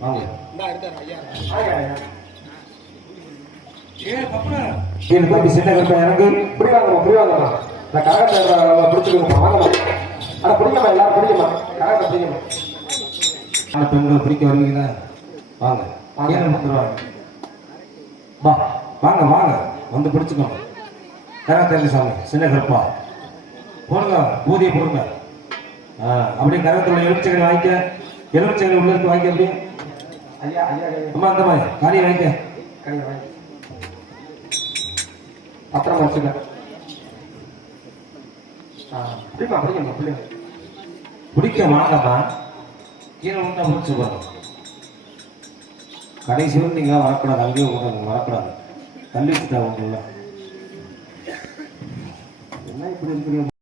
வாங்க. கீழே தம்பி சின்ன கருப்பை இறங்கு. புரியாதம்மா நான் கரகத்தை பிடிச்சிக்கணுமா வாங்கம்மா அட பிடிக்கமா எல்லாரும் பிடிக்கமா கரகத்தை பிடிக்கமா ஆனா பெண்களை பிடிக்க வருவீங்களா? வாங்க. கீழே வந்துருவாங்க வா வாங்க வாங்க. வந்து பிடிச்சுக்கோங்க. கரகத்தை சாமி. சின்ன கருப்பா. போடுங்க பூதியை போடுங்க. அப்படியே கரகத்தில் எலுமிச்சை வாங்கிக்க எலுமிச்சை உள்ள இருக்கு வாங்கிக்க அப்படியே ஐயா ஐயா அம்மா அந்த மாதிரி காரியம் வாங்கிக்க கையை வாங்கி பத்திரமா வச்சுக்க. பிடிக்க வாங்கம்மா கீழே விட்டா பிடிச்சி போகிறோம் கடைசி வரைக்கும் நீங்களாம் வரக்கூடாது அங்கேயே உட்காந்து வரக்கூடாது. தள்ளி வச்சுட்டா உங்களை என்ன இப்படி இருக்கிறீங்க